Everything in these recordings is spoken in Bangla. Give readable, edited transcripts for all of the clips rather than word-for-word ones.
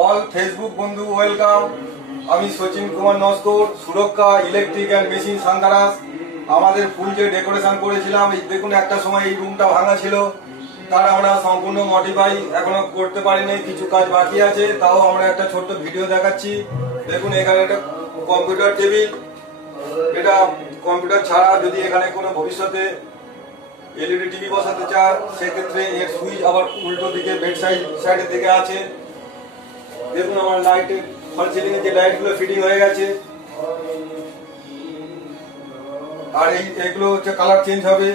অল ফেসবুক বন্ধু ওয়েলকাম। আমি সচিন কুমার নস্কর, সুরক্ষা ইলেকট্রিক অ্যান্ড মেশিন সান্তারাস। আমাদের ফুল যে ডেকোরেশন করেছিলাম, এই দেখুন একটা সময় এই রুমটা ভাঙা ছিল, তার আমরা সম্পূর্ণ মডিফাই এখনো করতে পারিনি, কিছু কাজ বাকি আছে। তাও আমরা একটা ছোট্ট ভিডিও দেখাচ্ছি। দেখুন এখানে একটা কম্পিউটার টেবিল, এটা কম্পিউটার ছাড়া যদি এখানে কোনো ভবিষ্যতে এলইডি টিভি বসাতে চান, সেক্ষেত্রে এর সুইচ আবার উল্টো দিকে বেড সাইডের দিকে আছে। দেখুন আমার লাইটের ফল সিলিং এর যে লাইটগুলো ফিটিং হয়ে গেছে, আর এইগুলো হচ্ছে কালার চেঞ্জ হবে।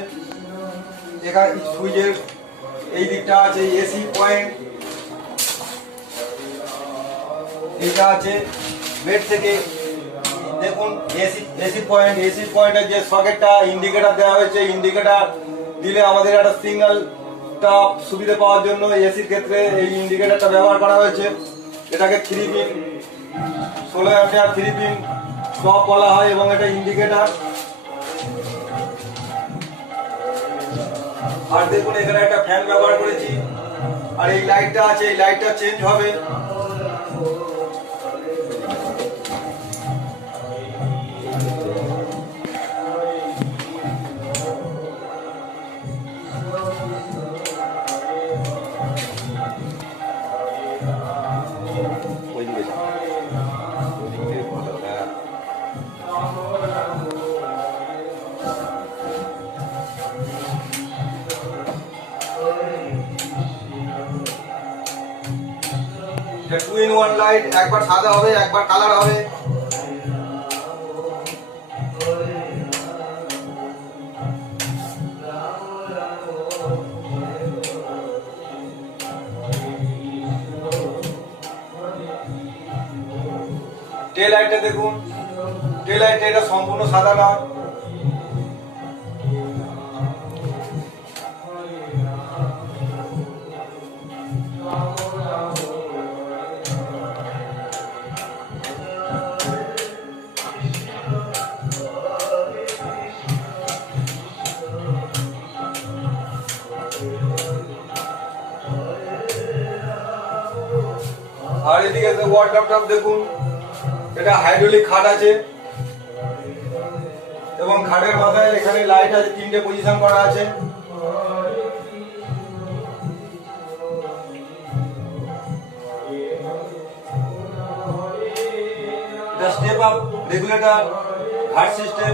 এখানে সুইচের এই দিকটা আছে এসি পয়েন্ট, এইটা আছে বেড থেকে। দেখুন এসি পয়েন্টের যে সকেটটা ইন্ডিকেটর দেওয়া হয়েছে, ইন্ডিকেটর দিলে আমাদের একটা সিঙ্গেল টাপ সুবিধা পাওয়ার জন্য এসির ক্ষেত্রে এই ইন্ডিকেটরটা ব্যবহার করা হয়েছে। এটাকে 3 পিন 16 অ্যাম্পিয়ার 3 পিন টপ বলা হয়, এবং এটা ইন্ডিকেটর। আর দেখুন এখানে একটা ফ্যান ব্যবহার করেছি, আর এই লাইটটা আছে, এই লাইটটা চেঞ্জ হবে। এটা 2 in 1 লাইট, একবার সাদা হবে একবার কালার হবে। টেল লাইটটা দেখুন, টেল লাইটটা এটা সম্পূর্ণ সাদা না, আর এদিকে ওয়ার্ডরোব দেখুন, এটা হাইড্রোলিক খাট আছে, এবং খাটের মাথায় এখানে লাইট আছে, 3টে পজিশন করা আছে। এটা স্টেপ আপ রেগুলেটর ঘাট সিস্টেম।